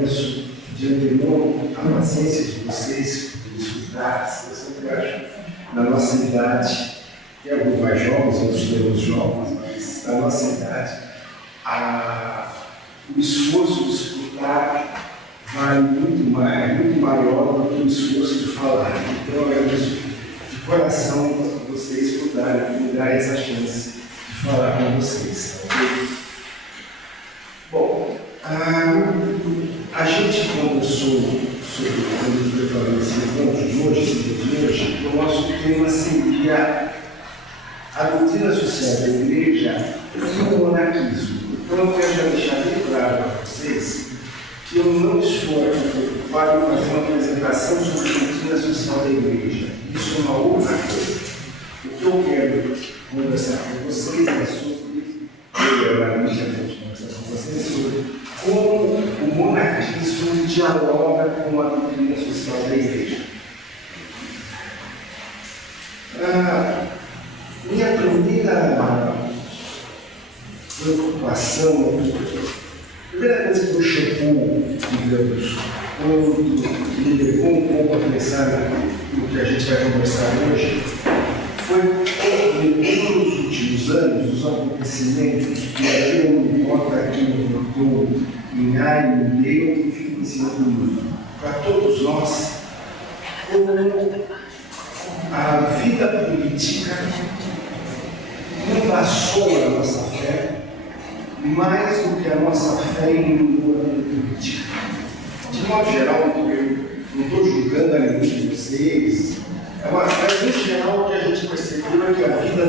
agradeço de antemão a paciência de vocês por escutar. Eu sempre acho, na nossa idade, tem alguns mais jovens, outros temos jovens, mas na nossa idade, o esforço de escutar vale muito maior do que o esforço de falar. Então, eu agradeço de coração vocês por me darem essa chance de falar com vocês. Okay? Bom, a gente conversou sobre quando preparou esse encontro de hoje, o nosso tema seria a doutrina social da Igreja e o monarquismo. Então, eu quero já deixar bem claro para vocês que eu não estou aqui preocupado em fazer uma apresentação sobre a doutrina social da Igreja. Isso é uma outra coisa. O que eu quero conversar com vocês é sobre, como o monarquismo dialoga com a doutrina social da Igreja. Minha primeira preocupação, a primeira coisa que me chocou, digamos, quando me levou um pouco a pensar no que a gente vai conversar hoje, foi que nos últimos anos, os acontecimentos, que aí eu não importa quem votou em A e em B, eu fico em cima do mundo. Para todos nós, como a vida política enlaçou a nossa fé mais do que a nossa fé em uma política. De modo geral, eu não estou julgando a nenhum de vocês, mas em geral o que a gente percebeu é que a vida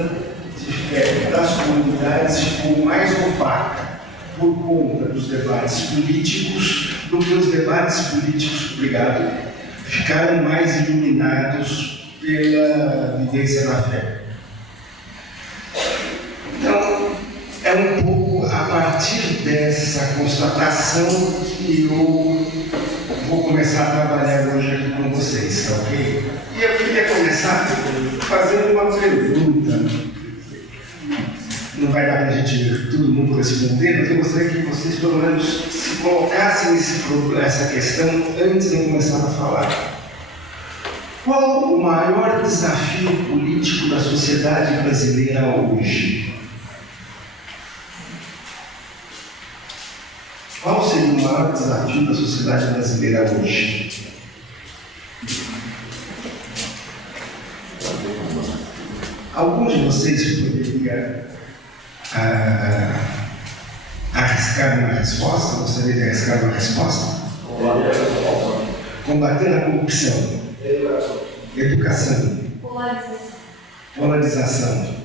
de fé das comunidades ficou mais opaca por conta dos debates políticos do que os debates políticos, ficaram mais iluminados pela vivência da fé. Então, é um pouco a partir dessa constatação que eu vou começar a trabalhar hoje aqui com vocês, tá ok? E eu queria começar fazendo uma pergunta. Não vai dar para a gente todo mundo responder, mas eu gostaria que vocês pelo menos se colocassem essa questão antes de eu começar a falar. Qual o maior desafio político da sociedade brasileira hoje? Qual seria o maior desafio da sociedade brasileira hoje? Alguns de vocês poderiam arriscar uma resposta? Gostaria de arriscar uma resposta? Combater a corrupção. Educação. Polarização.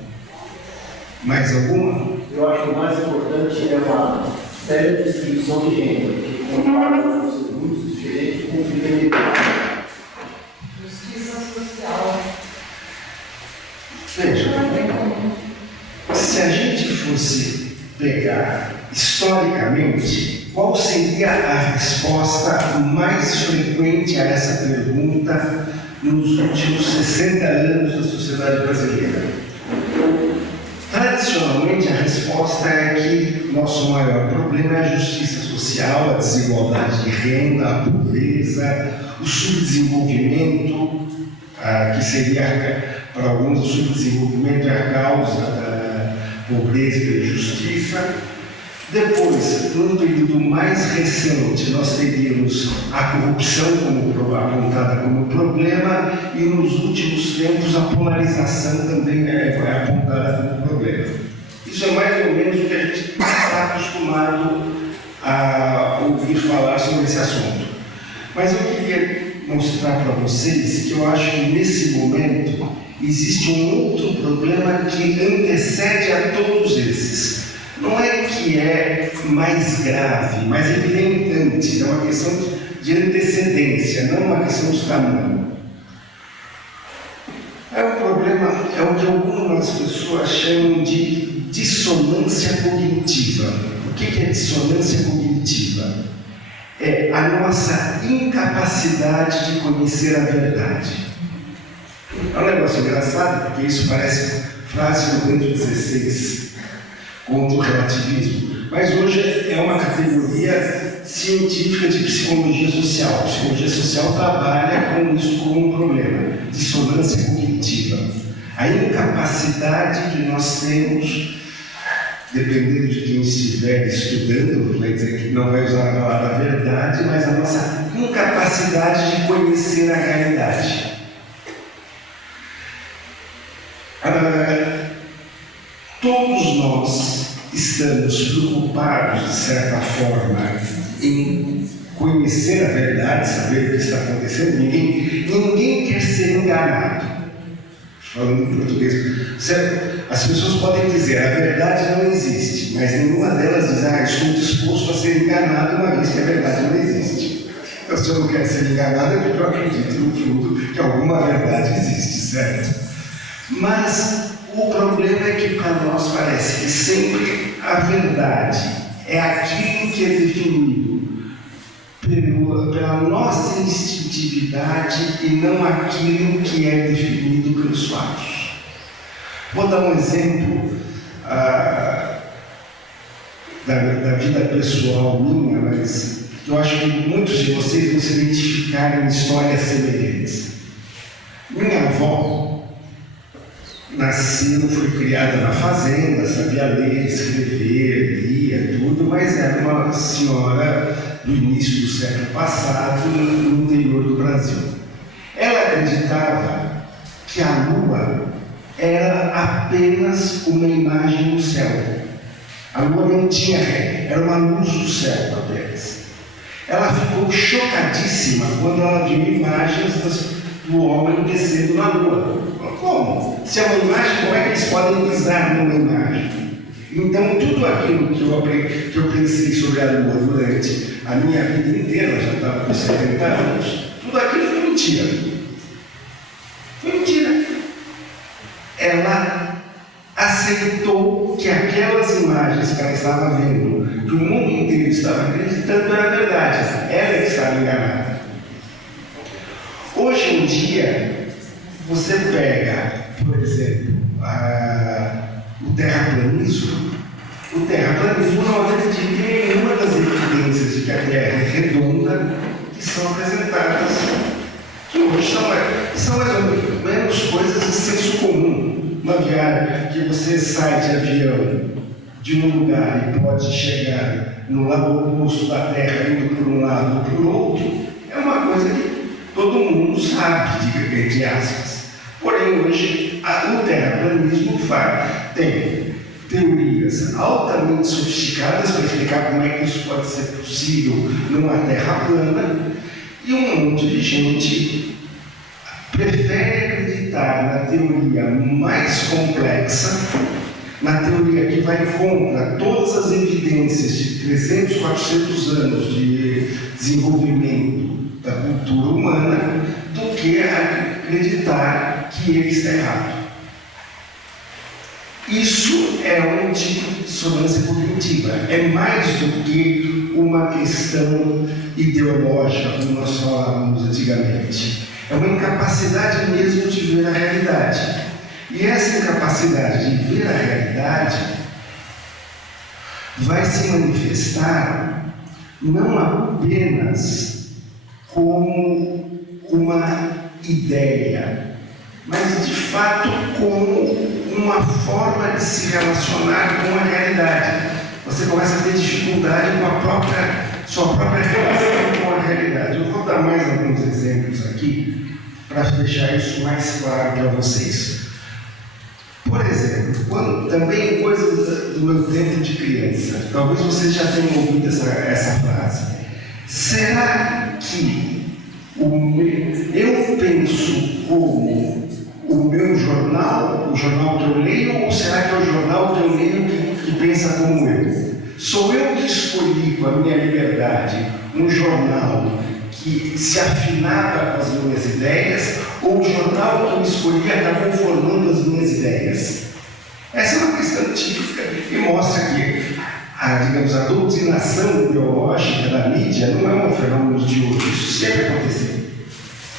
Mais alguma? Eu acho que o mais importante é uma séria distribuição de renda, que compara os grupos diferentes com fidelidade. Justiça social. Veja, se a gente fosse pegar historicamente, qual seria a resposta mais frequente a essa pergunta nos últimos 60 anos da sociedade brasileira? Tradicionalmente, a resposta é que nosso maior problema é a justiça social, a desigualdade de renda, a pobreza, o subdesenvolvimento, que seria, para alguns, o subdesenvolvimento é a causa da pobreza e da injustiça. Depois, num período mais recente, nós teríamos a corrupção apontada como problema e, nos últimos tempos, a polarização também é apontada como problema. Isso é mais ou menos o que a gente está acostumado a ouvir falar sobre esse assunto. Mas eu queria mostrar para vocês que eu acho que, nesse momento, existe um outro problema que antecede a todos esses. Não é que é mais grave, mas ele vem antes, é uma questão de antecedência, não uma questão de tamanho. É um problema, é o que algumas pessoas chamam de dissonância cognitiva. O que é dissonância cognitiva? É a nossa incapacidade de conhecer a verdade. É um negócio engraçado, porque isso parece frase do Bento XVI contra o relativismo, mas hoje é uma categoria científica de psicologia social. A psicologia social trabalha com isso como um problema, dissonância cognitiva. A incapacidade que nós temos, dependendo de quem estiver estudando, vai dizer que não vai usar a palavra verdade, mas a nossa incapacidade de conhecer a realidade. Todos nós estamos preocupados, de certa forma, em conhecer a verdade, saber o que está acontecendo. Ninguém quer ser enganado. Falando em português, as pessoas podem dizer a verdade não existe, mas nenhuma delas diz, estou disposto a ser enganado uma vez que a verdade não existe. Então, se eu não quero ser enganado, é porque eu acredito no fundo que alguma verdade existe, certo? Mas o problema é que para nós parece que sempre a verdade é aquilo que é definido pela nossa instintividade e não aquilo que é definido pelos fatos. Vou dar um exemplo da vida pessoal minha, mas eu acho que muitos de vocês vão se identificar em histórias semelhantes. Minha avó nasceu, foi criada na fazenda, sabia ler, escrever, lia tudo, mas era uma senhora do início do século passado no interior do Brasil. Ela acreditava que a Lua era apenas uma imagem do céu. A Lua não tinha ré, era uma luz do céu apenas. Ela ficou chocadíssima quando ela viu imagens do homem descendo na Lua. Como? Se é uma imagem, como é que eles podem pisar numa imagem? Então, tudo aquilo que eu pensei sobre a Lua durante a minha vida inteira, eu já estava com 70 anos, tudo aquilo foi mentira. Foi mentira. Ela aceitou que aquelas imagens que ela estava vendo, que o mundo inteiro estava acreditando, era verdade. Ela que estava enganada. Hoje em dia, você pega, por exemplo, o terraplanismo. O terraplanismo não acredita em nenhuma das evidências de que a Terra é redonda que são apresentadas, que hoje são mais ou menos coisas de senso comum. Uma viagem que você sai de avião de um lugar e pode chegar no lado oposto da Terra, indo por um lado ou por outro, é uma coisa que todo mundo sabe, entre aspas. Porém, hoje, o terraplanismo tem teorias altamente sofisticadas para explicar como é que isso pode ser possível numa Terra plana, e um monte de gente prefere acreditar na teoria mais complexa, na teoria que vai contra todas as evidências de 300, 400 anos de desenvolvimento da cultura humana, do que acreditar que ele está errado. Isso é um tipo de dissonância cognitiva. É mais do que uma questão ideológica, como nós falávamos antigamente. É uma incapacidade mesmo de ver a realidade. E essa incapacidade de ver a realidade vai se manifestar não apenas como uma ideia, mas de fato como uma forma de se relacionar com a realidade. Você começa a ter dificuldade com sua própria relação com a realidade. Eu vou dar mais alguns exemplos aqui para deixar isso mais claro para vocês. Por exemplo, também coisas do meu tempo de criança, talvez vocês já tenham ouvido essa frase. Será que eu penso como o meu jornal, o jornal que eu leio, ou será que é o jornal que eu leio que pensa como eu? Sou eu que escolhi com a minha liberdade um jornal que se afinava com as minhas ideias, ou o jornal que eu escolhi acabou formando as minhas ideias? Essa é uma questão típica e mostra que a doutrinação ideológica da mídia não é um fenômeno de hoje, isso sempre aconteceu.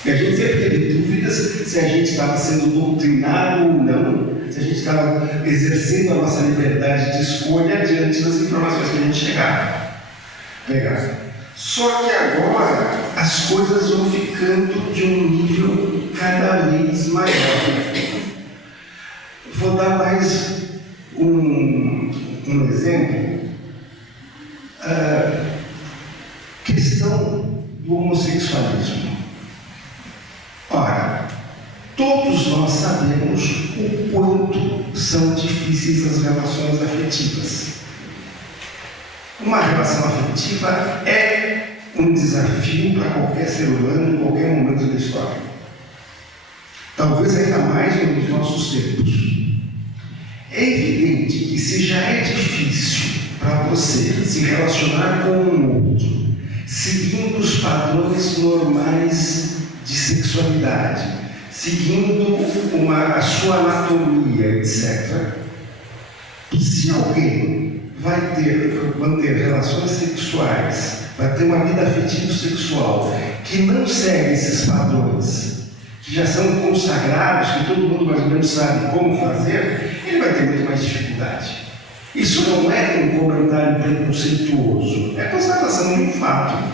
E a gente sempre teve dúvidas se a gente estava sendo doutrinado ou não, se a gente estava exercendo a nossa liberdade de escolha diante das informações que a gente pegava. Só que agora as coisas vão ficando de um nível cada vez maior. Vou dar mais um exemplo. Questão do homossexualismo. Ora, todos nós sabemos o quanto são difíceis as relações afetivas. Uma relação afetiva é um desafio para qualquer ser humano em qualquer momento da história. Talvez ainda mais nos nossos tempos. É evidente que se já é difícil para você se relacionar com um outro, seguindo os padrões normais de sexualidade, seguindo a sua anatomia, etc., se alguém vai manter relações sexuais, vai ter uma vida afetivo-sexual que não segue esses padrões, que já são consagrados, que todo mundo mais ou menos sabe como fazer, ele vai ter muito mais dificuldade. Isso não é um comentário preconceituoso, é a constatação de um fato.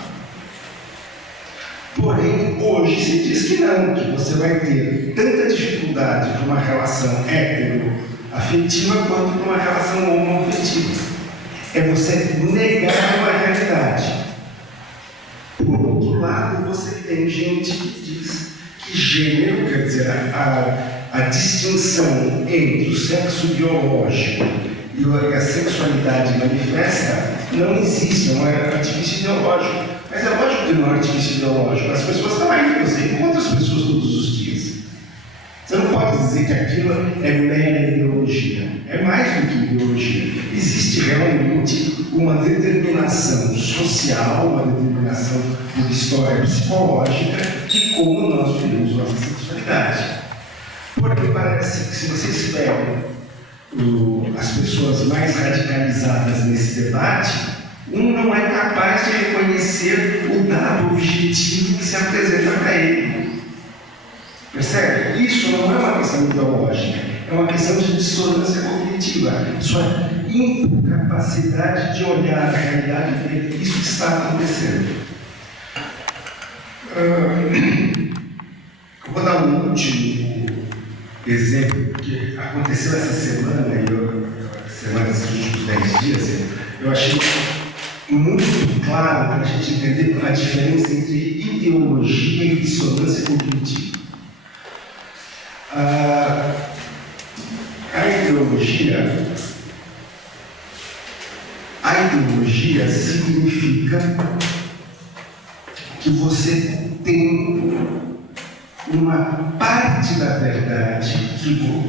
Porém, hoje se diz que não, que você vai ter tanta dificuldade para uma relação heteroafetiva quanto para uma relação homoafetiva. É você negar uma realidade. Por outro lado, você tem gente que diz que gênero, quer dizer, a distinção entre o sexo biológico e a sexualidade manifesta não existe, não é artifício ideológico. Mas é lógico que não é artifício ideológico. As pessoas estão aí, você encontra as pessoas todos os dias. Você não pode dizer que aquilo é mera ideologia. É mais do que ideologia. Existe realmente uma determinação social, uma determinação por história psicológica de como nós vivemos nossa sexualidade. Porém, parece que se vocês pegam as pessoas mais radicalizadas nesse debate, não é capaz de reconhecer o dado objetivo que se apresenta para ele. Percebe? Isso não é uma questão ideológica, é uma questão de dissonância cognitiva. Isso é incapacidade de olhar a realidade e ver isso que está acontecendo. Vou dar um último exemplo que aconteceu essa semana, esses últimos 10 dias, eu achei muito claro para a gente entender a diferença entre ideologia e dissonância cognitiva. A ideologia significa que você tem uma parte da verdade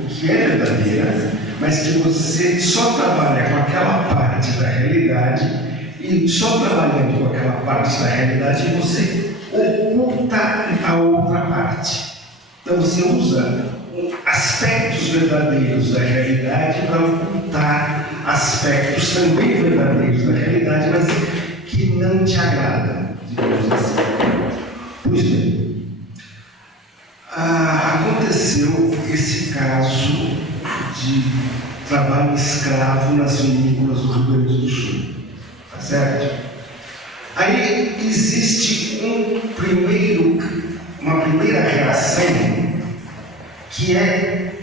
que é verdadeira, mas que você só trabalha com aquela parte da realidade, e só trabalhando com aquela parte da realidade você oculta a outra parte. Então você usa aspectos verdadeiros da realidade para ocultar aspectos também verdadeiros da realidade, mas que não te agradam, digamos assim. Pois bem, aconteceu esse caso de trabalho escravo nas vinícolas do Rio Grande do Sul, tá certo? Aí existe uma primeira reação que é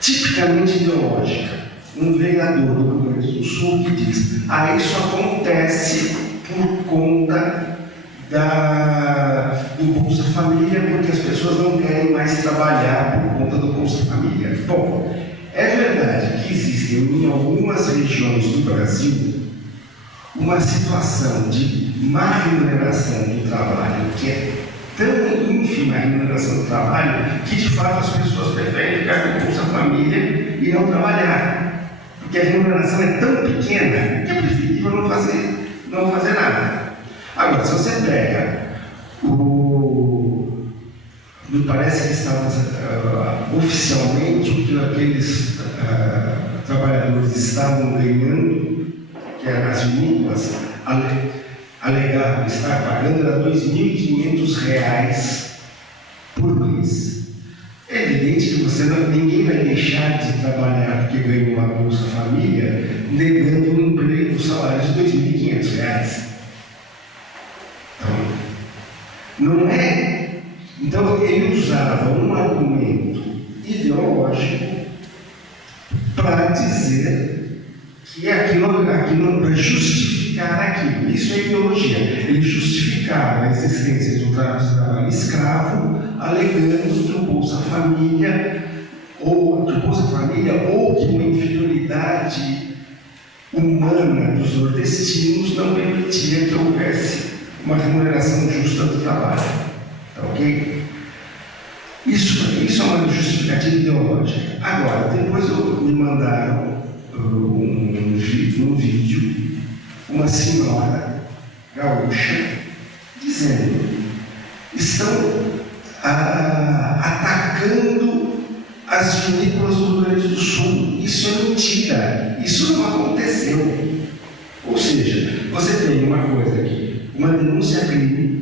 tipicamente ideológica. Um vereador do Rio Grande do Sul que diz: isso acontece por conta do Bolsa Família, porque as pessoas não querem mais trabalhar por conta do Bolsa Família. Bom, é verdade que existe em algumas regiões do Brasil uma situação de má remuneração do trabalho, que é tão ínfima a remuneração do trabalho, que de fato as pessoas preferem ficar com o Bolsa Família e não trabalhar. Porque a remuneração é tão pequena que é preferível não fazer nada. Agora, se você pega me parece que estava oficialmente o que aqueles trabalhadores estavam ganhando, que eram as vinícolas, alegavam estar pagando, era R$ 2.500 por mês. É evidente que ninguém vai deixar de trabalhar porque ganhou uma Bolsa Família, negando um emprego, um salário de R$ 2.500. Não é? Então, ele usava um argumento ideológico para dizer que aquilo para justificar aquilo. Isso é ideologia. Ele justificava a existência de um trabalho escravo, alegando que o Bolsa Família ou que uma inferioridade humana dos nordestinos não permitia que houvesse uma remuneração justa do trabalho. Tá ok? Isso é uma justificativa ideológica. Agora, depois me mandaram um vídeo, uma senhora gaúcha dizendo: estão atacando as vinícolas do Rio Grande do Sul. Isso é mentira. Isso não aconteceu. Ou seja, você tem uma coisa aqui, uma denúncia a crime.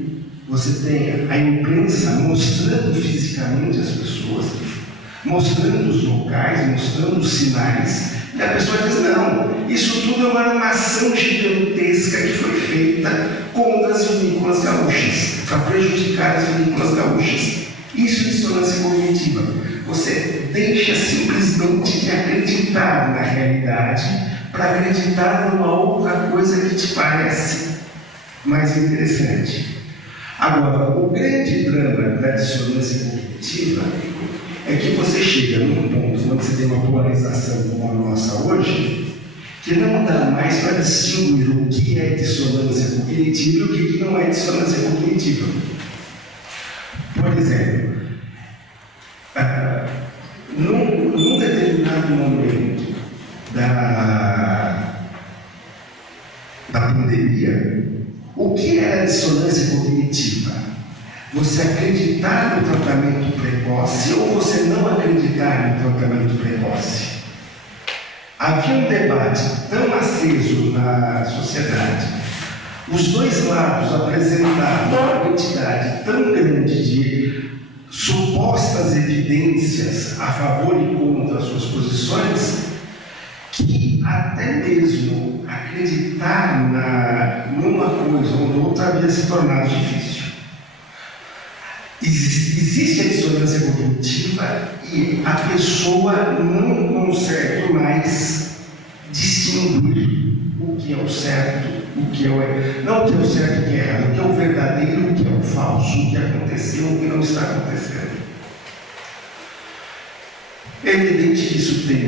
Você tem a imprensa mostrando fisicamente as pessoas, mostrando os locais, mostrando os sinais, e a pessoa diz: não, isso tudo é uma armação gigantesca que foi feita contra as vinícolas gaúchas, para prejudicar as vinícolas gaúchas. Isso é dissonância cognitiva. Você deixa simplesmente de acreditar na realidade para acreditar numa outra coisa que te parece mais interessante. Agora, o grande drama da dissonância cognitiva é que você chega num ponto onde você tem uma polarização como a nossa hoje, que não dá mais para distinguir o que é dissonância cognitiva e o que não é dissonância cognitiva. Por exemplo, num determinado momento da pandemia, o que era dissonância cognitiva? Você acreditar no tratamento precoce ou você não acreditar no tratamento precoce? Havia um debate tão aceso na sociedade, os dois lados apresentavam uma quantidade tão grande de supostas evidências a favor e contra as suas posições, que até mesmo acreditar numa coisa ou noutra havia se tornado difícil. Existe a dissonância cognitiva e a pessoa não consegue mais distinguir o que é o certo, o que é o... não o que é o certo e o que é errado, o que é o verdadeiro, o que é o falso, o que aconteceu, o que não está acontecendo. É evidente que isso tem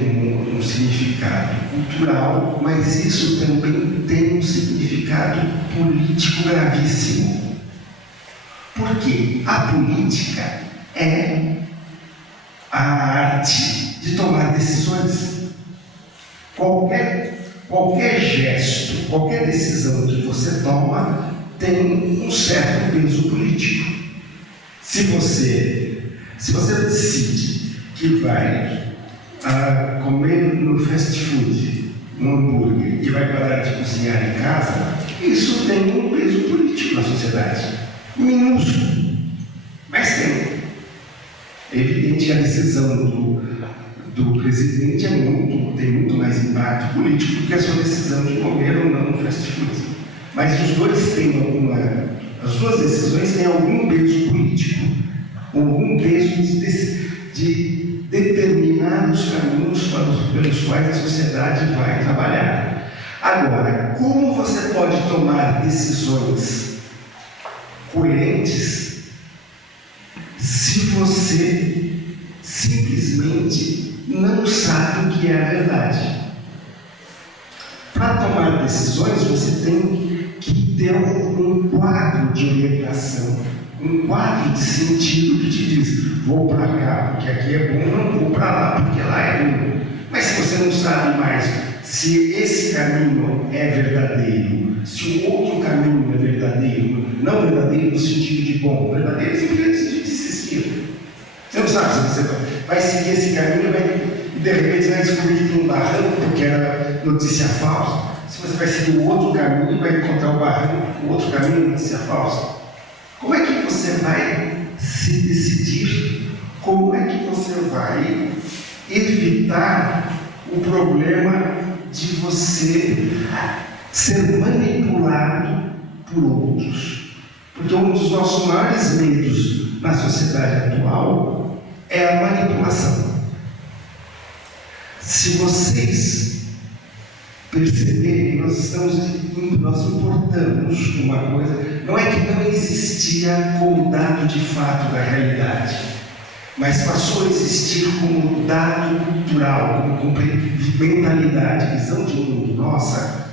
um significado cultural, mas isso também tem um significado político gravíssimo. Porque a política é a arte de tomar decisões. Qualquer gesto, qualquer decisão que você toma tem um certo peso político. Se você decide que vai comer no fast food, um hambúrguer, e vai parar de cozinhar em casa, isso tem um peso político na sociedade. Minúsculo, mas tem. É evidente que a decisão do presidente tem muito mais impacto político do que a sua decisão de comer ou não no fast food. Mas as duas decisões têm algum peso político, algum peso de determinar os caminhos pelos quais a sociedade vai trabalhar. Agora, como você pode tomar decisões coerentes se você simplesmente não sabe o que é a verdade? Para tomar decisões, você tem que ter um quadro de orientação, um quadro de sentido que te diz: vou para cá porque aqui é bom, não vou para lá porque lá é ruim. Mas se você não sabe mais se esse caminho é verdadeiro, se o outro caminho é verdadeiro, não verdadeiro no sentido de bom, verdadeiro simplesmente no sentido de existir. Você não sabe se você vai seguir esse caminho e de repente você vai descobrir que tem um barranco porque era notícia falsa. Se você vai seguir o outro caminho, vai encontrar o barranco, o outro caminho é notícia falsa. Como é que você vai se decidir? Como é que você vai evitar o problema de você ser manipulado por outros? Porque um dos nossos maiores medos na sociedade atual é a manipulação. Se vocês perceberem, nós importamos uma coisa, não é que não existia como dado de fato da realidade, mas passou a existir como dado cultural, como mentalidade, visão de mundo nossa.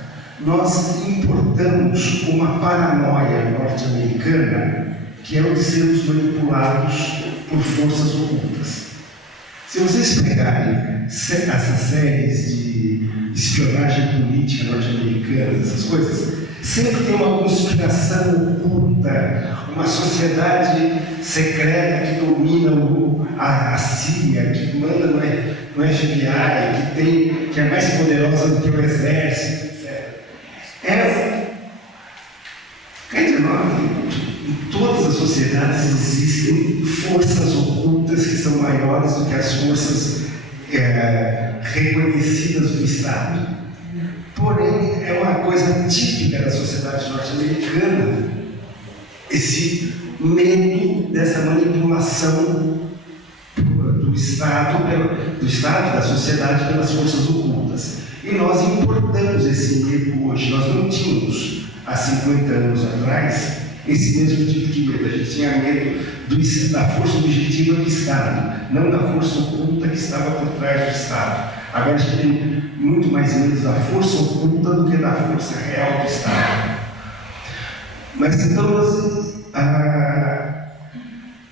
Nós importamos uma paranoia norte-americana, que é o de sermos manipulados por forças ocultas. Se vocês pegarem essas séries de espionagem política norte-americana, essas coisas, sempre tem uma conspiração oculta, uma sociedade secreta que domina a CIA, que manda no FBI, que é mais poderosa do que o exército, etc. Em todas as sociedades existem forças ocultas que são maiores do que as forças reconhecidas do Estado. Porém, é uma coisa típica da sociedade norte-americana esse medo dessa manipulação do Estado, da sociedade pelas forças ocultas. E nós importamos esse medo hoje. Nós não tínhamos, há 50 anos atrás, esse mesmo tipo de medo. A gente tinha medo da força objetiva do Estado, não da força oculta que estava por trás do Estado. Agora a gente tem muito mais medo da força oculta do que da força real do Estado. Mas então nós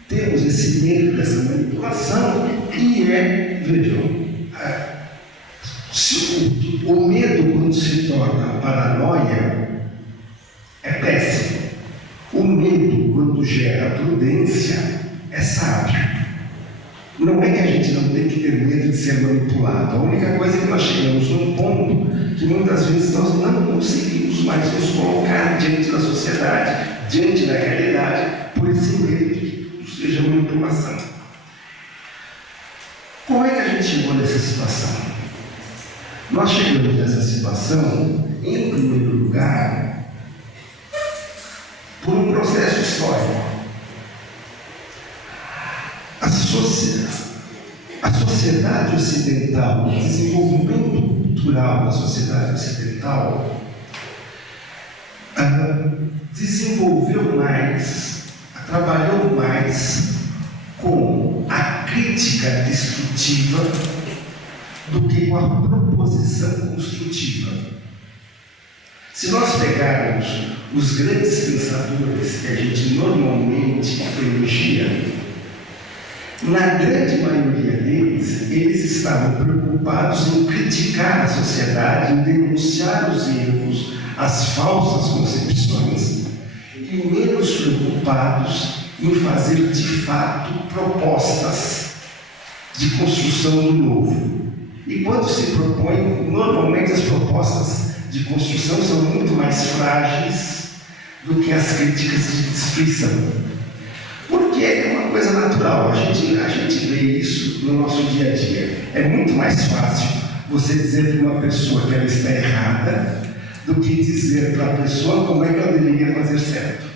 temos esse medo dessa manipulação e vejam, o medo quando se torna paranoia é péssimo. O medo quando gera prudência é sábio. Não é que a gente não tem que ter medo de ser manipulado. A única coisa é que nós chegamos num ponto que muitas vezes nós não conseguimos mais nos colocar diante da sociedade, diante da realidade, por esse medo de que seja manipulação. Como é que a gente chegou nessa situação? Nós chegamos nessa situação, em primeiro lugar, por um processo histórico. A sociedade ocidental, o desenvolvimento cultural da sociedade ocidental, desenvolveu mais, trabalhou mais com a crítica destrutiva do que com a proposição construtiva. Se nós pegarmos os grandes pensadores que a gente normalmente elogia, na grande maioria deles, eles estavam preocupados em criticar a sociedade, em denunciar os erros, as falsas concepções, e menos preocupados em fazer de fato propostas de construção do novo. E quando se propõe, normalmente as propostas de construção são muito mais frágeis do que as críticas de destruição. Porque é uma coisa natural, a gente vê isso no nosso dia a dia. É muito mais fácil você dizer para uma pessoa que ela está errada do que dizer para a pessoa como é que ela deveria fazer certo.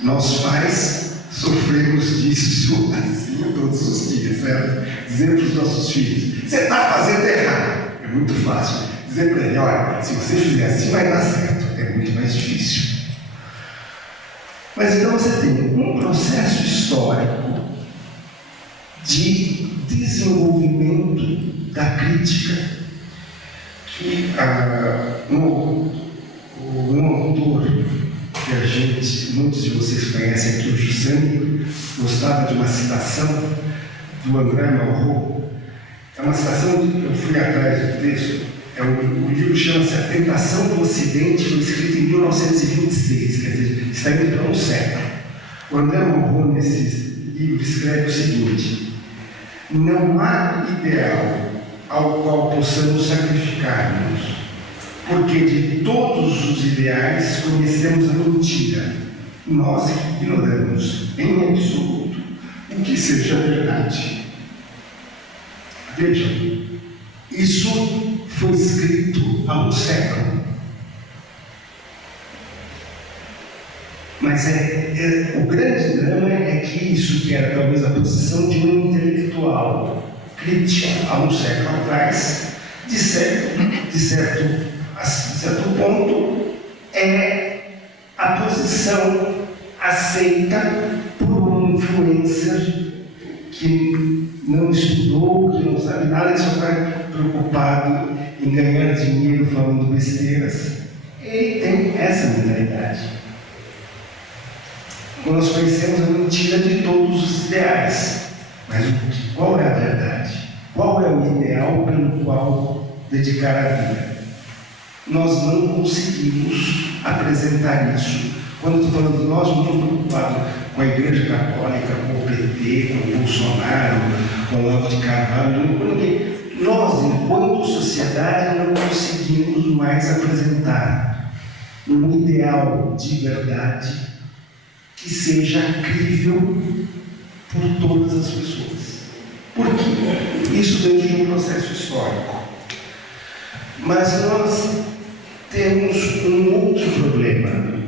Nós pais sofremos disso assim todos os dias, certo? Dizer para os nossos filhos, você está fazendo errado. É muito fácil. Dizer para ele, olha, se você fizer assim vai dar certo. É muito mais difícil. Mas então você tem um processo histórico de desenvolvimento da crítica que um autor que muitos de vocês conhecem aqui, o Juscelino, gostava de uma citação do André Malraux. É uma citação, eu fui atrás do texto, o livro chama-se A Tentação do Ocidente, foi escrito em 1926, quer dizer, está indo para um século. O André Malraux, nesse livro, escreve o seguinte: não há ideal ao qual possamos sacrificar-nos, porque de todos os ideais conhecemos a mentira. Nós ignoramos, em absoluto, o que seja verdade. Vejam, isso foi escrito há um século. Mas o grande drama é que isso, que era talvez a posição de um intelectual crítico há um século atrás, de certo ponto, é a posição aceita por um influencer que não estudou, que não sabe nada, que só está preocupado em ganhar dinheiro falando besteiras. Ele tem essa mentalidade. Nós conhecemos a mentira de todos os ideais, mas qual é a verdade? Qual é o ideal pelo qual dedicar a vida? Nós não conseguimos apresentar isso. Quando eu estou falando de nós, não estou preocupado com a Igreja Católica, com o PT, com o Bolsonaro, com o Olavo de Carvalho, com ninguém. Nós, enquanto sociedade, não conseguimos mais apresentar um ideal de verdade que seja crível por todas as pessoas. Por quê? Isso dentro de um processo histórico. Mas nós temos um outro problema,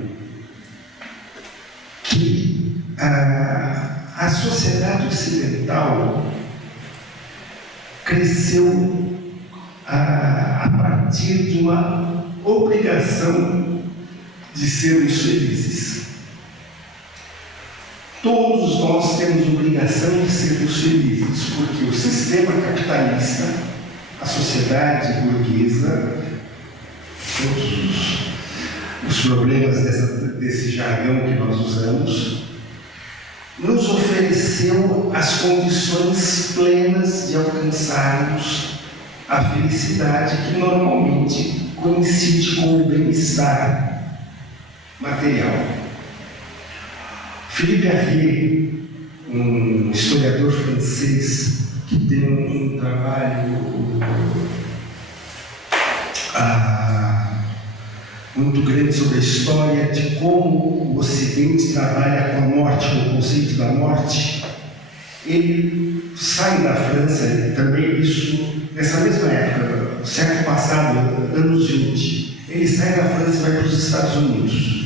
que a sociedade ocidental cresceu a partir de uma obrigação de sermos felizes. Todos nós temos obrigação de sermos felizes, porque o sistema capitalista, a sociedade burguesa, todos os problemas desse jargão que nós usamos, nos ofereceu as condições plenas de alcançarmos a felicidade que normalmente coincide com o bem-estar material. Philippe Arrier, um historiador francês que tem um trabalho muito grande sobre a história de como o Ocidente trabalha com a morte, com o conceito da morte, ele sai da França, também isso, nessa mesma época, século passado, anos 20, ele sai da França e vai para os Estados Unidos.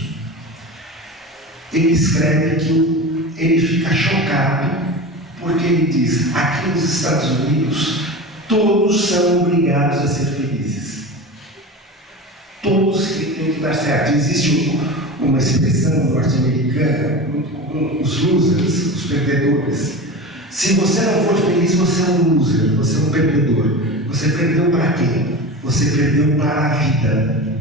Ele escreve que ele fica chocado, porque ele diz, aqui nos Estados Unidos, todos são obrigados a ser felizes. Todos têm que dar certo. Existe uma expressão norte-americana muito comum, os losers, os perdedores. Se você não for feliz, você é um loser, você é um perdedor. Você perdeu para quem? Você perdeu para a vida.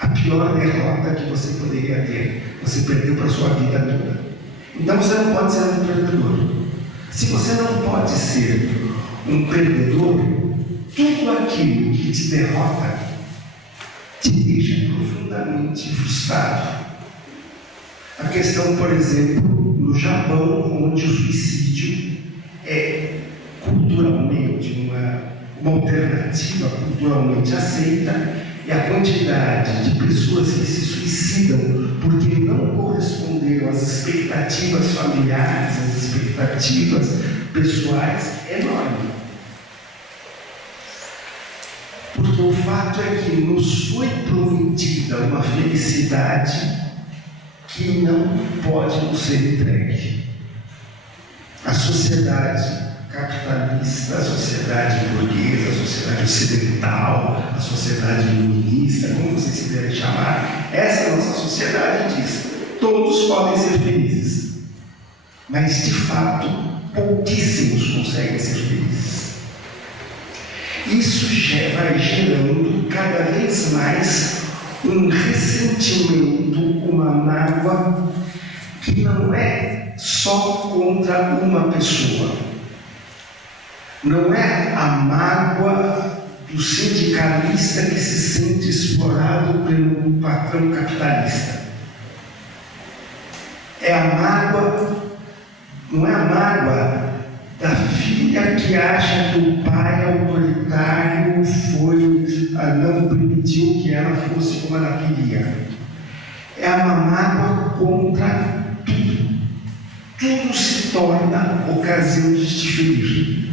A pior derrota que você poderia ter, você perdeu para a sua vida toda. Então você não pode ser um perdedor. Se você não pode ser um perdedor, tudo aquilo que te derrota te deixa profundamente frustrado. A questão, por exemplo, no Japão, onde o suicídio é culturalmente uma alternativa culturalmente aceita, e a quantidade de pessoas que se suicidam porque não corresponderam às expectativas familiares, às expectativas pessoais, é enorme. Porque o fato é que nos foi prometida uma felicidade que não pode nos ser entregue. A sociedade capitalista, a sociedade burguesa, a sociedade ocidental, a sociedade iluminista, como vocês quiserem chamar, essa nossa sociedade diz: todos podem ser felizes, mas de fato pouquíssimos conseguem ser felizes. Isso vai gerando cada vez mais um ressentimento, uma mágoa que não é só contra uma pessoa. Não é a mágoa do sindicalista que se sente explorado pelo patrão capitalista. É a mágoa, não é a mágoa da filha que acha que o pai autoritário não permitiu que ela fosse como ela queria. É uma mágoa contra tudo. Tudo se torna ocasião de te ferir.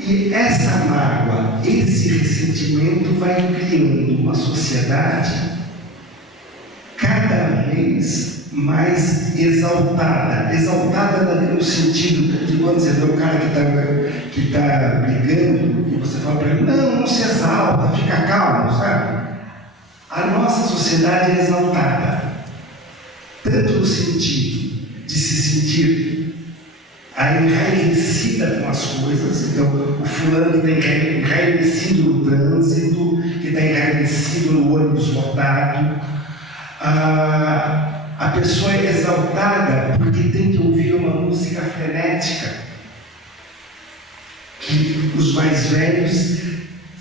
E essa mágoa, esse ressentimento vai criando uma sociedade cada vez mais exaltada. Exaltada no sentido de quando você vê o cara que está brigando e você fala para ele, não se exalta, fica calmo, sabe? A nossa sociedade é exaltada, tanto no sentido de se sentir enraivecida com as coisas. Então, o fulano que está enraivecido no trânsito, que está enraivecido no ônibus lotado. A pessoa é exaltada porque tem que ouvir uma música frenética, que os mais velhos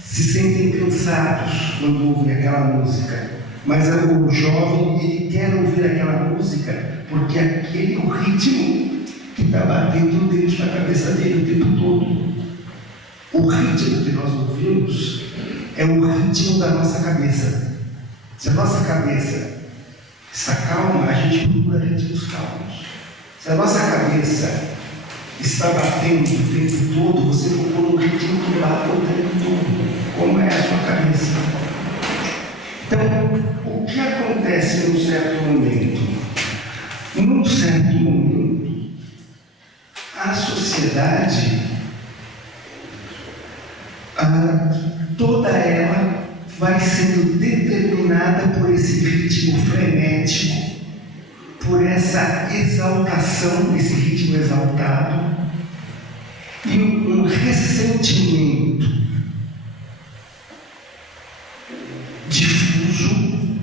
se sentem cansados quando ouvem aquela música, mas o jovem, ele quer ouvir aquela música porque aquele é o ritmo que está batendo dentro da cabeça dele o tempo todo. O ritmo que nós ouvimos é o ritmo da nossa cabeça. Se a nossa cabeça está calma, a gente procura ritmos calmos. Se a nossa cabeça está batendo o tempo todo, você procura um ritmo que bata o tempo todo. Como é a sua cabeça? Então, o que acontece num certo momento? Num certo momento, a sociedade, toda ela vai sendo determinada por esse ritmo frenético, por essa exaltação, esse ritmo exaltado, e um ressentimento difuso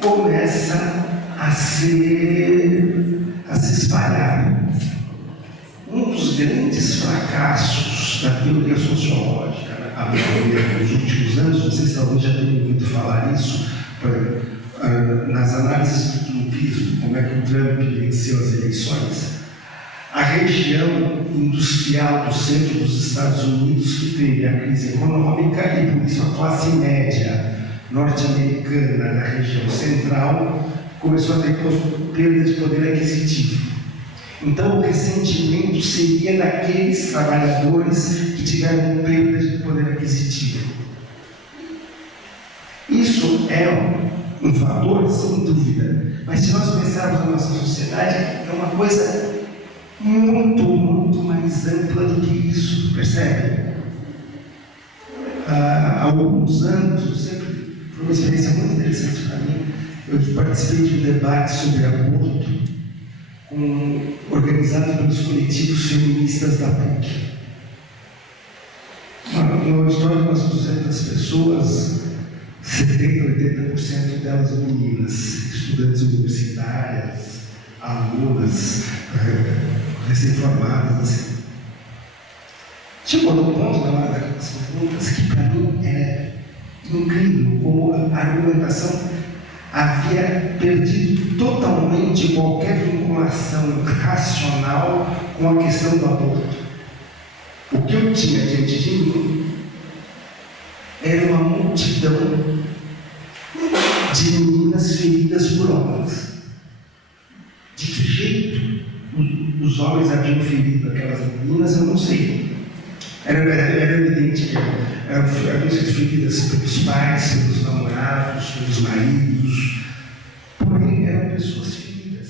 começa a se espalhar. Um dos grandes fracassos da teoria sociológica, a maioria dos últimos anos, vocês talvez já tenham ouvido falar isso, nas análises do trumpismo, como é que o Trump venceu as eleições. A região industrial do centro dos Estados Unidos, que teve a crise econômica e por isso a classe média norte-americana da região central começou a ter perda de poder aquisitivo. Então, o ressentimento seria daqueles trabalhadores que tiveram perda de poder aquisitivo. Isso é um fator, sem dúvida, mas se nós pensarmos na nossa sociedade, é uma coisa muito mais ampla do que isso, percebe? Há alguns anos, sempre foi uma experiência muito interessante para mim, eu participei de um debate sobre aborto organizado pelos coletivos feministas da PUC. No auditório, umas 200 pessoas, 70%, 80% delas meninas, estudantes universitárias, alunas, recém-formadas, assim. Chegou no ponto da hora das perguntas que para mim é incrível como a argumentação havia perdido totalmente qualquer vinculação racional com a questão do aborto. O que eu tinha diante de mim era uma multidão de meninas feridas por homens. De que jeito os homens haviam ferido aquelas meninas, eu não sei. Era evidente que haviam sido feridas pelos pais, pelos namorados, pelos maridos, porém eram pessoas feridas.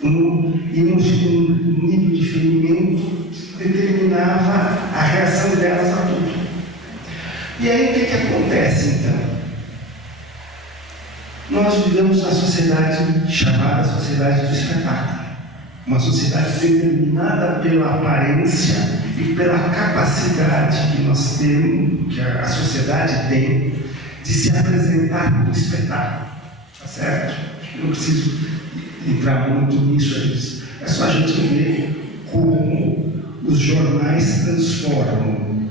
E um nível de ferimento determinava a reação delas a tudo. E aí o que acontece então? Nós vivemos na sociedade chamada sociedade do espetáculo. Uma sociedade determinada pela aparência e pela capacidade que nós temos, que a sociedade tem, de se apresentar como espetáculo. Tá certo? Não preciso entrar muito nisso. É só a gente ver como os jornais transformam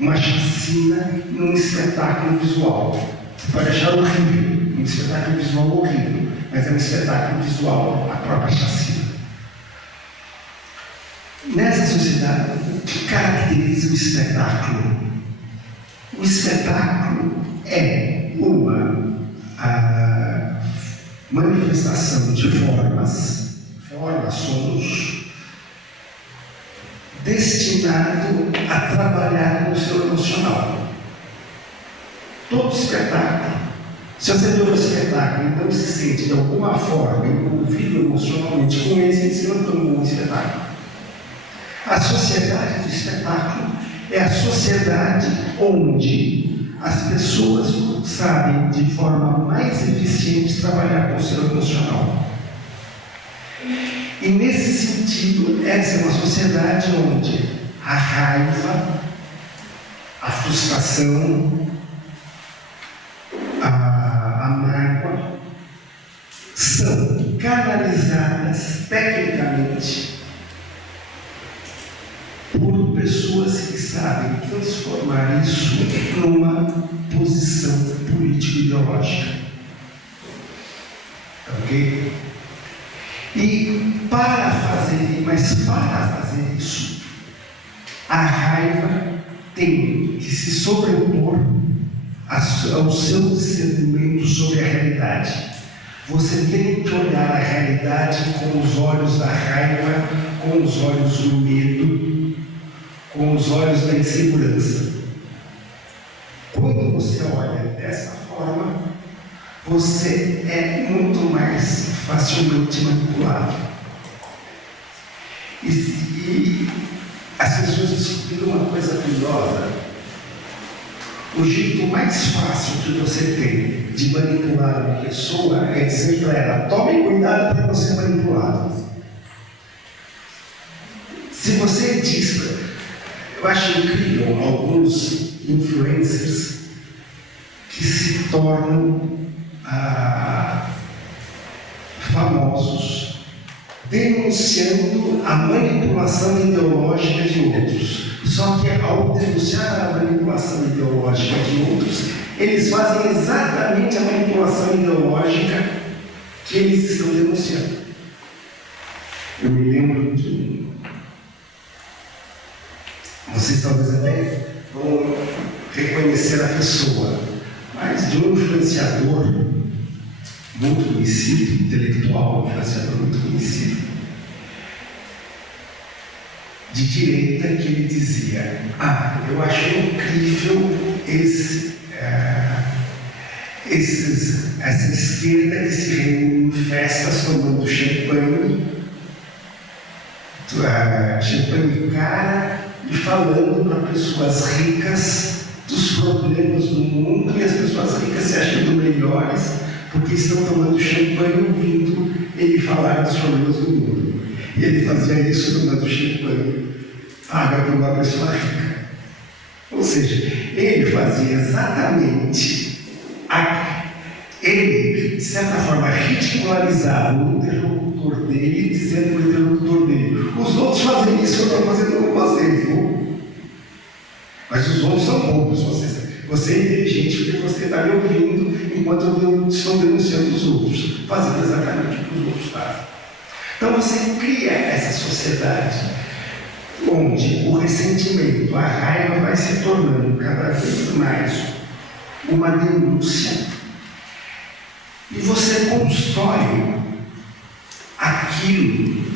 uma chacina num espetáculo visual. Você pode achar horrível, um espetáculo visual horrível, mas é um espetáculo visual a própria chacina. Nessa sociedade, o que caracteriza o espetáculo? O espetáculo é uma manifestação de formas, sons, destinado a trabalhar com o seu emocional. Todo espetáculo, se você vê um espetáculo e não se sente de alguma forma envolvido emocionalmente com eles não têm um bom espetáculo. A sociedade do espetáculo é a sociedade onde as pessoas sabem de forma mais eficiente trabalhar com o seu emocional. E nesse sentido, essa é uma sociedade onde a raiva, a frustração, a mágoa são canalizadas tecnicamente por pessoas que sabem transformar isso numa posição político-ideológica. Ok? Para fazer isso, a raiva tem que se sobrepor ao seu discernimento sobre a realidade. Você tem que olhar a realidade com os olhos da raiva, com os olhos do medo, com os olhos da insegurança. Quando você olha dessa forma, você é muito mais facilmente manipulável. E as pessoas descobriram uma coisa curiosa. O jeito mais fácil que você tem de manipular uma pessoa é dizer para ela: tome cuidado para não ser manipulado. Se você diz, eu acho incrível alguns influencers que se tornam famosos denunciando a manipulação ideológica de outros. Só que ao denunciar a manipulação ideológica de outros, eles fazem exatamente a manipulação ideológica que eles estão denunciando. Eu me lembro de vocês talvez até vão reconhecer a pessoa, mas de um influenciador muito conhecido, intelectual, influenciador muito conhecido, de direita, que ele dizia: eu acho incrível essa esquerda que se reúne em festas tomando champanhe cara, e falando para pessoas ricas dos problemas do mundo, e as pessoas ricas se achando melhores porque estão tomando champanhe ouvindo ele falar dos problemas do mundo. E ele fazia isso tomando champanhe paga por uma pessoa rica. Ou seja, ele fazia exatamente ele, de certa forma, ridicularizava o interlocutor dele, dizendo para o interlocutor dele: os outros fazem isso, eu estou fazendo com vocês, viu? Mas os outros são bobos, você é inteligente porque você está me ouvindo enquanto eu estou denunciando os outros, fazendo exatamente o que os outros fazem. Então você cria essa sociedade onde o ressentimento, a raiva vai se tornando cada vez mais uma denúncia, e você constrói aquilo,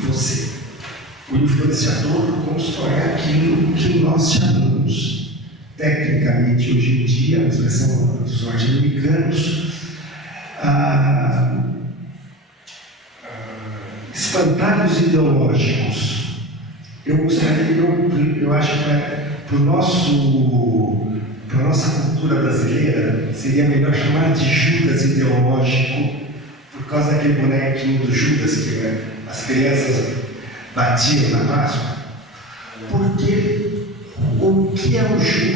o influenciador constrói aquilo que nós chamamos, tecnicamente hoje em dia, a expressão dos norte-americanos, espantalhos ideológicos. Eu acho que para a nossa cultura brasileira seria melhor chamar de Judas ideológico, por causa daquele bonequinho do Judas que as crianças batiam na Páscoa. Porque o que é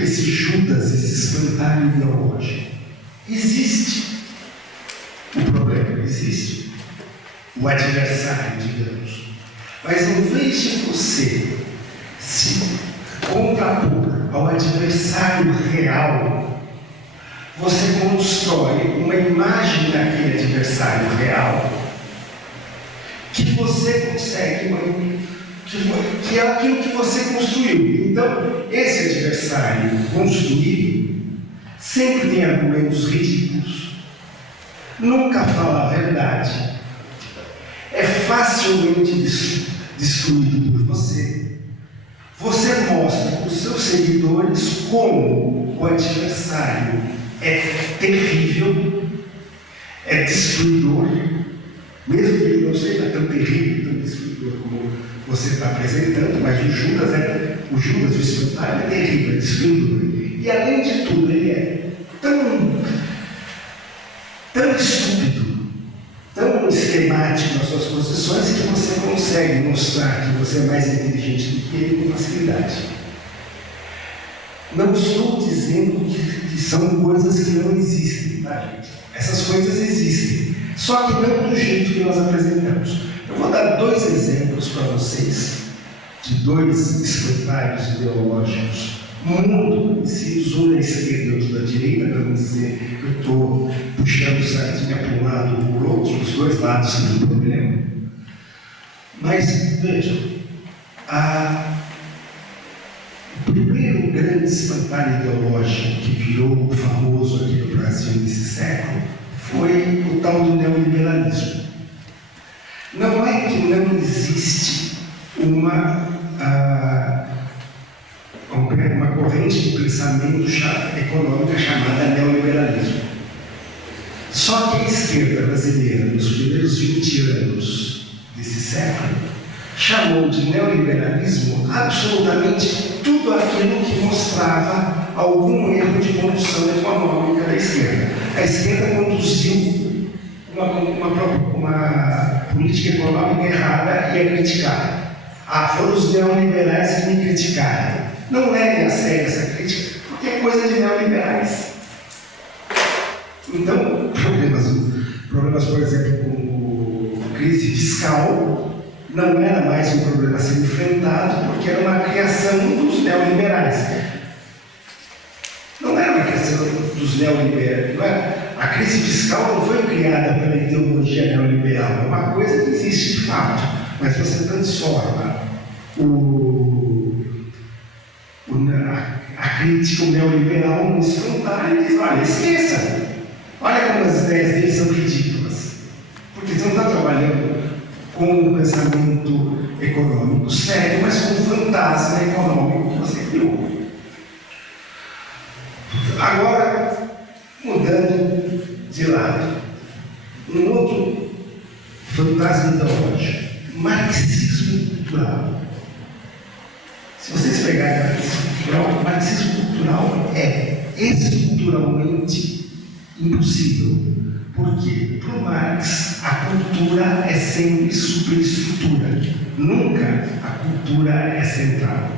esse Judas, esse espantalho ideológico? Existe o problema, existe o adversário, digamos. Mas em vez de você se contrapor ao adversário real, você constrói uma imagem daquele adversário real que você consegue, que é aquilo que você construiu. Então, esse adversário construído sempre tem argumentos ridículos, nunca fala a verdade, é facilmente destruído por você. Você mostra para os seus seguidores como o adversário é terrível, é destruidor, você está apresentando, mas o Judas, o espantalho é terrível, é destruidor. E além de tudo, ele é tão estúpido, tão esquemático nas suas posições que você consegue mostrar que você é mais inteligente do que ele com facilidade. Não estou dizendo que são coisas que não existem, tá, gente? Essas coisas existem, só que não do jeito que nós apresentamos. Eu vou dar 2 exemplos para vocês de 2 espantalhos ideológicos muito conhecidos, um da esquerda e outro da direita, para não dizer que eu estou puxando sardinha para um lado ou para o outro, os 2 lados sem problema. Mas vejam, o primeiro grande espantalho ideológico que virou famoso aqui no Brasil nesse século foi o tal do neoliberalismo. Não é que não existe uma corrente de pensamento econômica chamada neoliberalismo. Só que a esquerda brasileira, nos primeiros 20 anos desse século, chamou de neoliberalismo absolutamente tudo aquilo que mostrava algum erro de condução econômica da esquerda. A esquerda conduziu uma política econômica errada e é criticada. Foram os neoliberais que me criticaram. Não leve a sério essa crítica, porque é coisa de neoliberais. Então, problemas, por exemplo, como crise fiscal, não era mais um problema a ser enfrentado, porque era uma criação dos neoliberais. Não era uma criação dos neoliberais. Não era. A crise fiscal não foi criada pela ideologia neoliberal, é uma coisa que existe de fato, mas você transforma a crítica neoliberal no espantalho e diz: olha, esqueça, olha como as ideias deles são ridículas, porque você não está trabalhando com um pensamento econômico sério, mas com um fantasma econômico que você criou. Agora, mudando de lado, um outro fantasma ideológico, marxismo cultural. Se vocês pegarem o marxismo cultural é estruturalmente impossível. Porque para o Marx a cultura é sempre superestrutura. Nunca a cultura é central.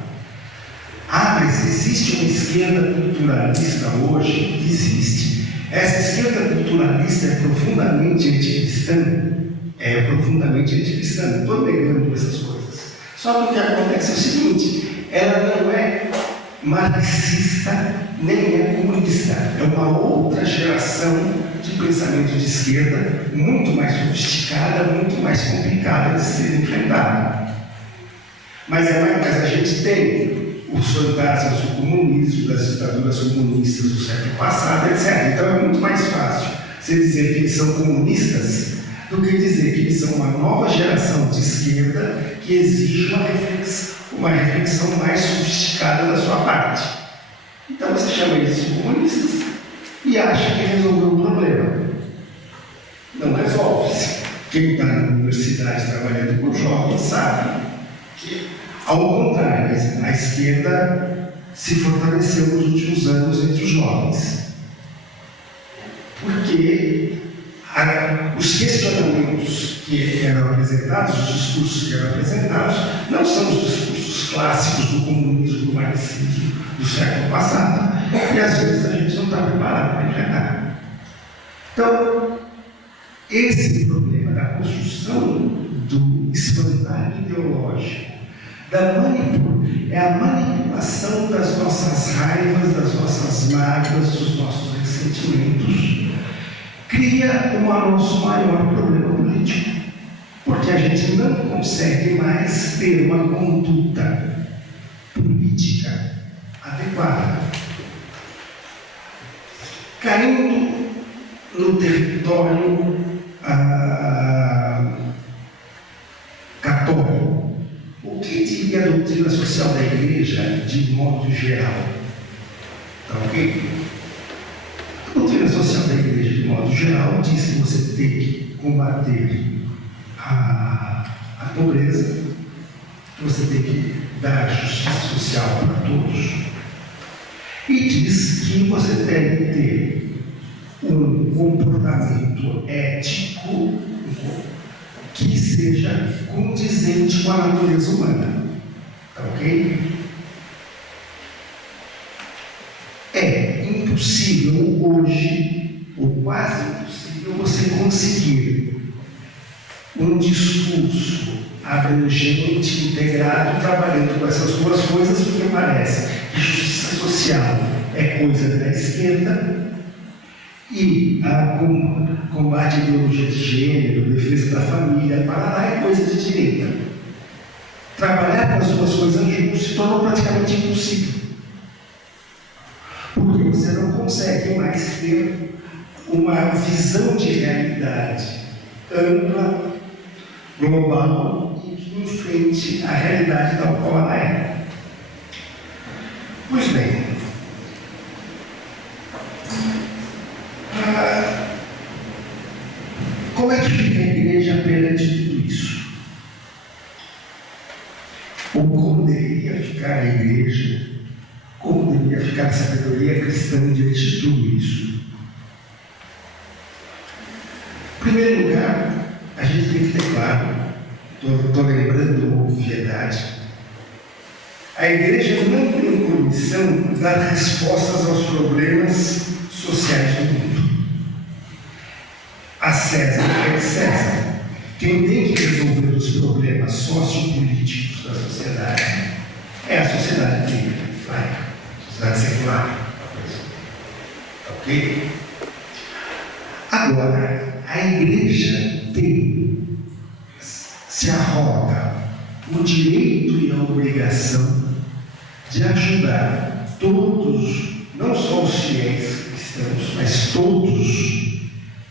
Mas existe uma esquerda culturalista hoje? Existe. Essa esquerda culturalista é profundamente anticristã? É profundamente anticristã. Não estou negando essas coisas. Só que o que acontece é o seguinte: ela não é marxista nem é comunista. É uma outra geração de pensamento de esquerda, muito mais sofisticada, muito mais complicada de ser enfrentada. Mas a gente tem os fantasmas do comunismo, das ditaduras comunistas do século passado, etc. Então é muito mais fácil você dizer que eles são comunistas do que dizer que eles são uma nova geração de esquerda que exige uma reflexão mais sofisticada da sua parte. Então você chama eles de comunistas e acha que resolveu o problema. Não resolve-se. Quem está na universidade trabalhando com jovens sabe que, ao contrário, a esquerda se fortaleceu nos últimos anos entre os jovens. Porque os questionamentos que eram apresentados, os discursos que eram apresentados, não são os discursos clássicos do comunismo, do marxismo do século passado, e às vezes a gente não está preparado para enfrentar. Então, esse problema da construção do espantalho ideológico, é a manipulação das nossas raivas, das nossas mágoas, dos nossos ressentimentos, cria o nosso maior problema político, porque a gente não consegue mais ter uma conduta política adequada. Caindo no território católico, o que diria a doutrina social da Igreja de modo geral? Tá ok? A doutrina social da Igreja de modo geral diz que você tem que combater a pobreza, que você tem que dar justiça social para todos, e diz que você deve ter um comportamento ético que seja condizente com a natureza humana. Tá ok? É impossível hoje, ou quase impossível, você conseguir um discurso abrangente, integrado, trabalhando com essas duas coisas, porque parece que justiça social é coisa da esquerda e combate à ideologia de gênero, defesa da família, para lá é coisa de direita. Trabalhar com as duas coisas juntas se tornou praticamente impossível. Porque você não consegue mais ter uma visão de realidade ampla, global e que enfrente a realidade tal qual ela é. Pois bem, como é que fica a igreja perante tudo isso? Ou como deveria ficar a igreja? Como deveria ficar a sabedoria cristã diante de tudo isso? Em primeiro lugar, a gente tem que ter claro, estou lembrando uma obviedade, a igreja não tem comissão de dar respostas aos problemas sociais do mundo. A César é de César. Quem tem que resolver os problemas sociopolíticos da sociedade é a sociedade bíblica, laica, a sociedade secular. Ok? Agora, a igreja se arroga o direito e a obrigação de ajudar todos, não só os fiéis cristãos, mas todos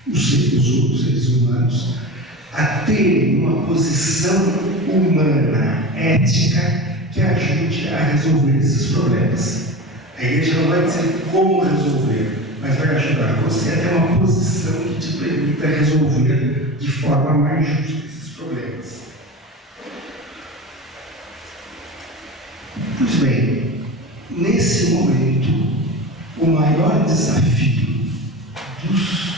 os seres humanos, a terem uma posição humana, ética, que ajude a resolver esses problemas. A igreja não vai dizer como resolver, mas vai ajudar você a ter uma posição que te permita resolver de forma mais justa esses problemas. Pois bem, nesse momento, o maior desafio dos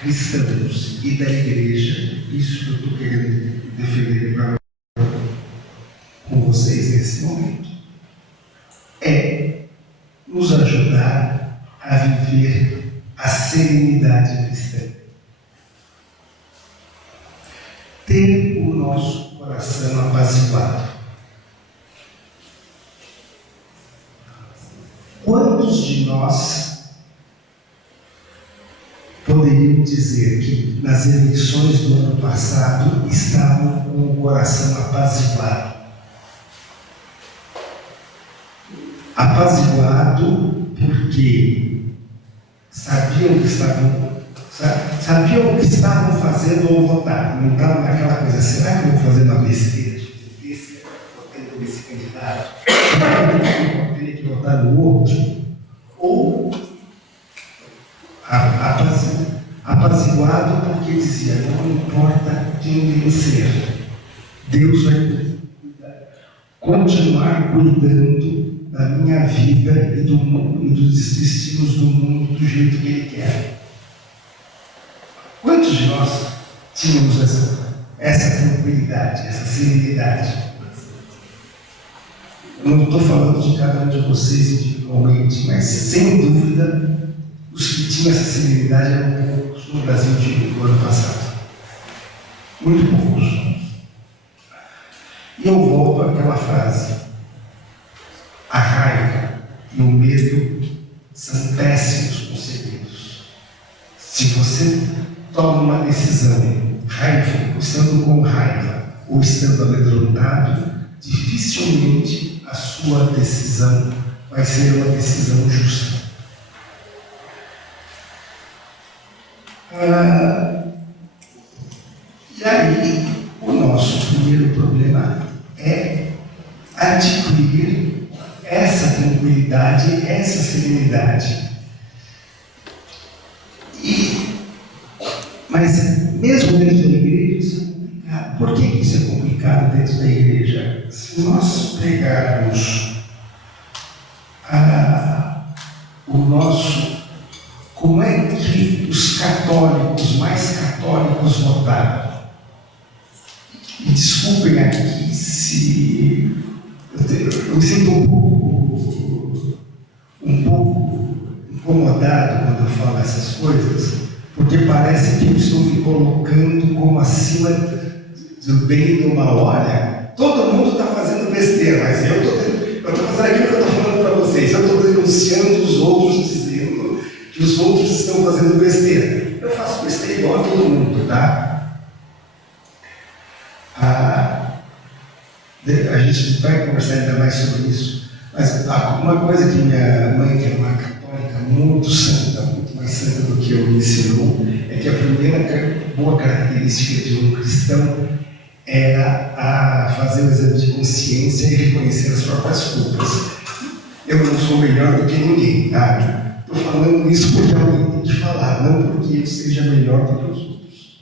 cristãos e da igreja, isso que eu estou querendo defender com vocês nesse momento, é nos ajudar a viver a serenidade cristã. Ter o nosso coração apaziguado. Quantos de nós poderiam dizer que nas eleições do ano passado estavam com o coração apaziguado? Apaziguado porque sabiam o que estavam fazendo ao votar. Não estavam naquela coisa, será que eu vou fazer uma besteira? Votando nesse candidato? Será que eu teria que votar no outro? Ou apaziguado porque dizia, não importa quem vencer, Deus vai continuar cuidando da minha vida e do mundo, e dos destinos do mundo do jeito que Ele quer. Quantos de nós tínhamos essa tranquilidade, essa serenidade? Eu não estou falando de cada um de vocês individualmente, mas sem dúvida, os que tinham essa serenidade eram poucos no Brasil no ano passado. Muito poucos. E eu volto àquela frase. A raiva e o medo são péssimos conselheiros. Se você toma uma decisão, estando com raiva ou estando amedrontado, dificilmente a sua decisão vai ser uma decisão justa. E aí, o nosso primeiro problema é adquirir essa tranquilidade, essa serenidade. Mas mesmo dentro da igreja, isso é complicado. Por que isso é complicado? complicado dentro da igreja. Se nós pegarmos o nosso... Como é que os católicos, mais católicos, votaram? E desculpem aqui se... Eu me sinto um pouco incomodado quando eu falo essas coisas, porque parece que eu estou me colocando como acima do bem e do mal. Olha, todo mundo está fazendo besteira, mas eu estou fazendo aquilo que eu estou falando para vocês. Eu estou denunciando os outros, dizendo que os outros estão fazendo besteira. Eu faço besteira igual a todo mundo, tá? A gente vai conversar ainda mais sobre isso. Mas uma coisa que minha mãe, que é uma católica muito santa, muito mais santa do que eu, me ensinou, é que a primeira boa característica de um cristão era a fazer o exame de consciência e reconhecer as próprias culpas. Eu não sou melhor do que ninguém, tá? Estou falando isso porque alguém tem que falar, não porque eu seja melhor do que os outros.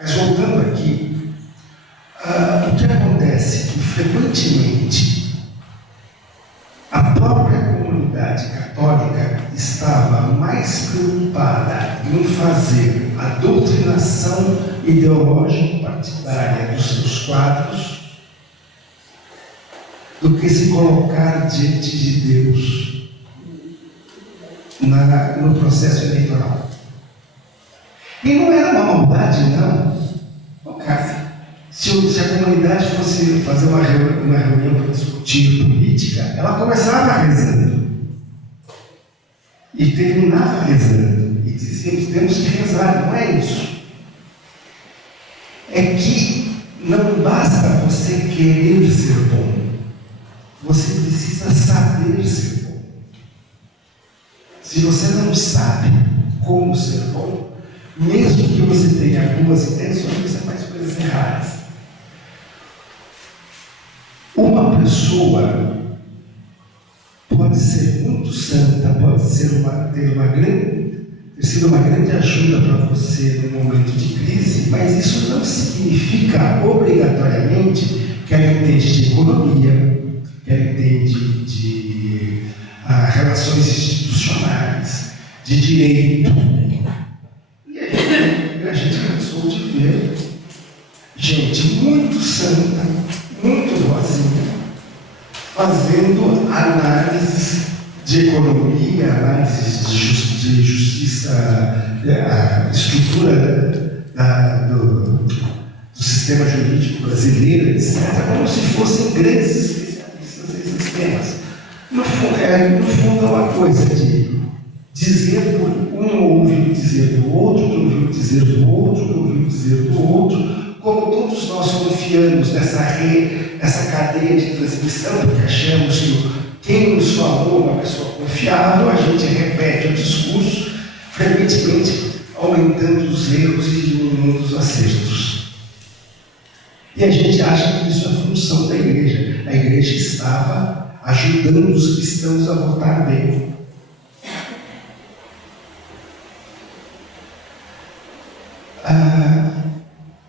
Mas voltando aqui, o que acontece é que frequentemente a própria comunidade católica estava mais preocupada em fazer a doutrinação ideológica partidária dos seus quadros do que se colocar diante de Deus no processo eleitoral. E não era uma maldade, não. Se a comunidade fosse fazer uma reunião para discutir política, ela começava rezando e terminava rezando. E dizíamos, temos que rezar, não é isso. É que não basta você querer ser bom, você precisa saber ser bom. Se você não sabe como ser bom, mesmo que você tenha boas intenções, você faz coisas erradas. Uma pessoa pode ser muito santa, pode ser ter sido uma grande ajuda para você no momento de crise, mas isso não significa obrigatoriamente que ela entende de economia, que ela entende de relações institucionais, de direito. E a gente cansou de ver gente muito santa, muito boazinha, fazendo análises de economia, análises de justiça, estrutura do sistema jurídico brasileiro, etc., como se fossem grandes especialistas nesses temas. No fundo, é uma coisa de dizer por um ouviu dizer do outro, que ouviu dizer do outro, que ouviu dizer do outro, como todos nós confiamos nessa cadeia de transmissão, porque achamos que quem nos falou uma pessoa confiável, a gente repete o discurso, frequentemente aumentando os erros e diminuindo os acertos. E a gente acha que isso é função da igreja. A igreja estava ajudando os cristãos a votar bem.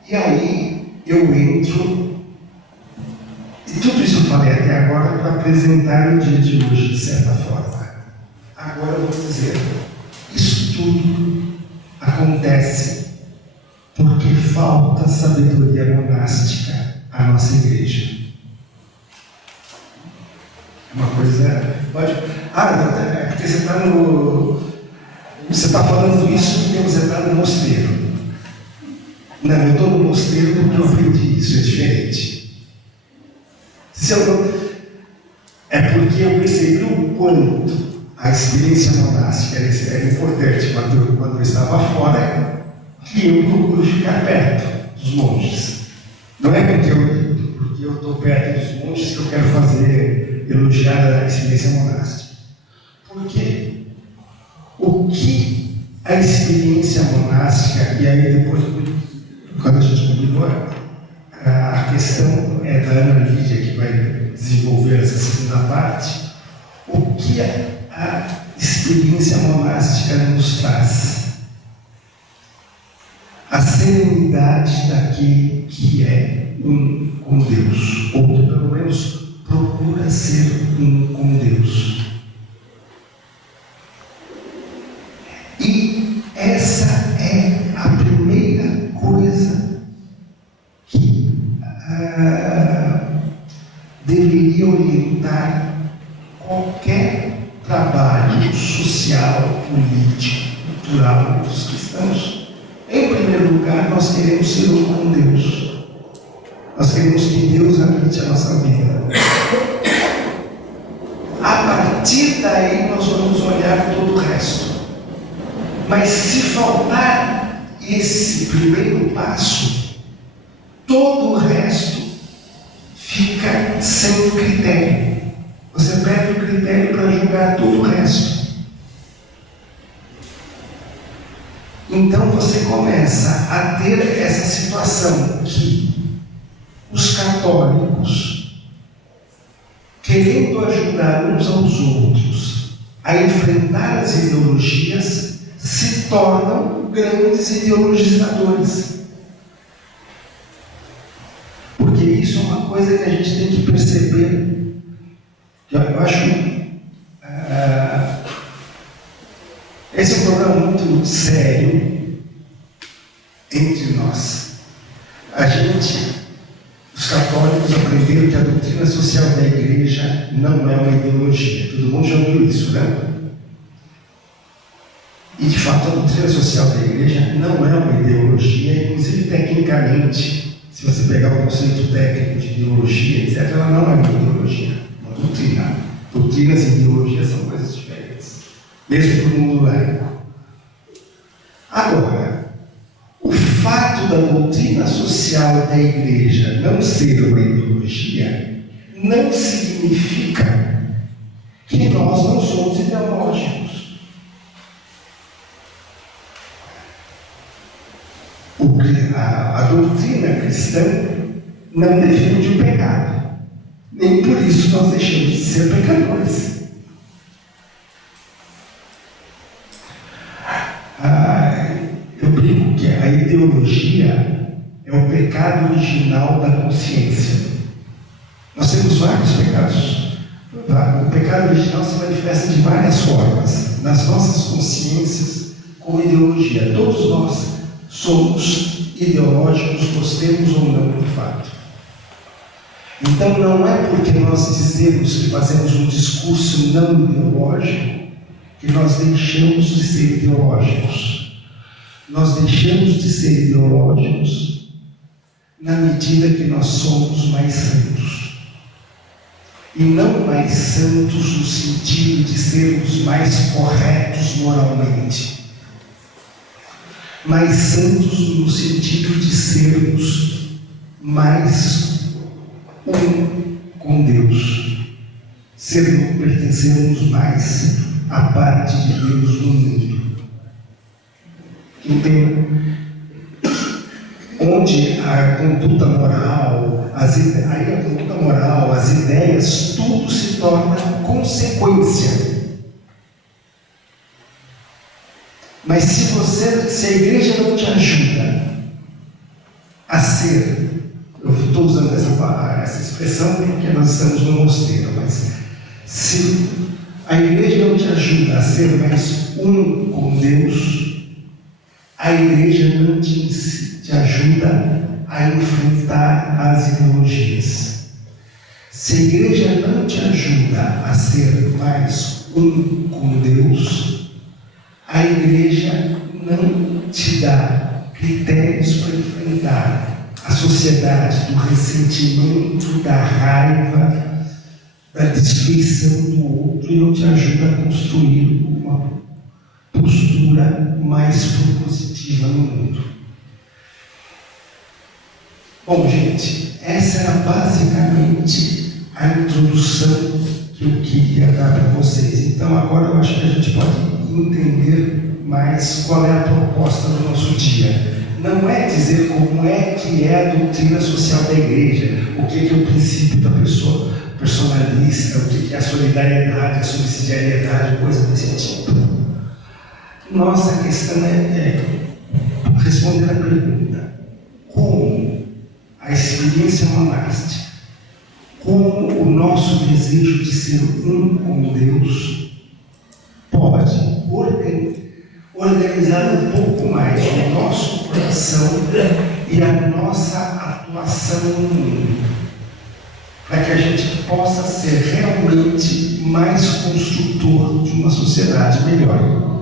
E aí eu entro, e tudo isso eu falei até agora para apresentar o dia de hoje, de certa forma. Agora eu vou dizer, isso tudo acontece porque falta sabedoria monástica à nossa igreja. É uma coisa... porque você está no... Você está falando isso porque você está no mosteiro. Não, eu estou no mosteiro porque eu aprendi isso, é diferente. É porque eu percebi o quanto a experiência monástica era importante quando eu estava fora, que eu procuro ficar perto dos monges. Não é porque eu estou perto dos monges que eu quero elogiar a experiência monástica. Porque o que a experiência monástica, e aí depois, quando a gente combinou, a questão é da Ana Lídia, que vai desenvolver essa segunda parte, o que a experiência monástica nos traz? A serenidade daquele que é um evitar qualquer trabalho social, político, cultural dos cristãos. Em primeiro lugar, nós queremos ser um com Deus. Nós queremos que Deus habite a nossa vida. A partir daí, nós vamos olhar todo o resto. Mas se faltar esse primeiro passo, todo o resto fica sem critério. Você perde o critério para julgar todo o resto. Então você começa a ter essa situação que os católicos, querendo ajudar uns aos outros a enfrentar as ideologias, se tornam grandes ideologizadores. Porque isso é uma coisa que a gente tem que perceber. Eu acho esse é um problema muito sério entre nós. Os católicos aprenderam que a doutrina social da igreja não é uma ideologia. Todo mundo já ouviu isso, né? E de fato a doutrina social da igreja não é uma ideologia, inclusive tecnicamente, se você pegar o conceito técnico de ideologia, etc., ela não é uma ideologia, é uma doutrina. Doutrinas e ideologias são coisas diferentes, mesmo para o mundo laico. Agora, o fato da doutrina social da igreja não ser uma ideologia não significa que nós não somos ideológicos. A doutrina cristã não defende o pecado. Nem por isso nós deixamos de ser pecadores. Eu brinco que a ideologia é o pecado original da consciência. Nós temos vários pecados. O pecado original se manifesta de várias formas nas nossas consciências como ideologia. Todos nós somos ideológicos, gostemos ou não do fato. Então não é porque nós dizemos que fazemos um discurso não ideológico que nós deixamos de ser ideológicos. Nós deixamos de ser ideológicos na medida que nós somos mais santos. E não mais santos no sentido de sermos mais corretos moralmente, mais santos no sentido de sermos mais um com Deus, pertencermos mais à parte de Deus no mundo. Então, onde a conduta moral, as ideias, tudo se torna consequência. Mas se a igreja não te ajuda a ser, eu estou usando essa expressão porque nós estamos no mosteiro, mas se a igreja não te ajuda a ser mais um com Deus, a igreja não te ajuda a enfrentar as ideologias. Se a igreja não te ajuda a ser mais um com Deus, a igreja não te dá critérios para enfrentar a sociedade do ressentimento, da raiva, da destruição do outro, e não te ajuda a construir uma postura mais propositiva no mundo. Bom, gente, essa era basicamente a introdução que eu queria dar para vocês. Então agora eu acho que a gente pode entender mais qual é a proposta do nosso dia. Não é dizer como é que é a doutrina social da igreja, o que é o princípio da pessoa personalista, o que é a solidariedade, a subsidiariedade, coisa desse tipo. Nossa questão é responder a pergunta: como a experiência monástica, como o nosso desejo de ser um com Deus pode organizar um pouco mais o nosso coração e a nossa atuação no mundo. para que a gente possa ser realmente mais construtor de uma sociedade melhor.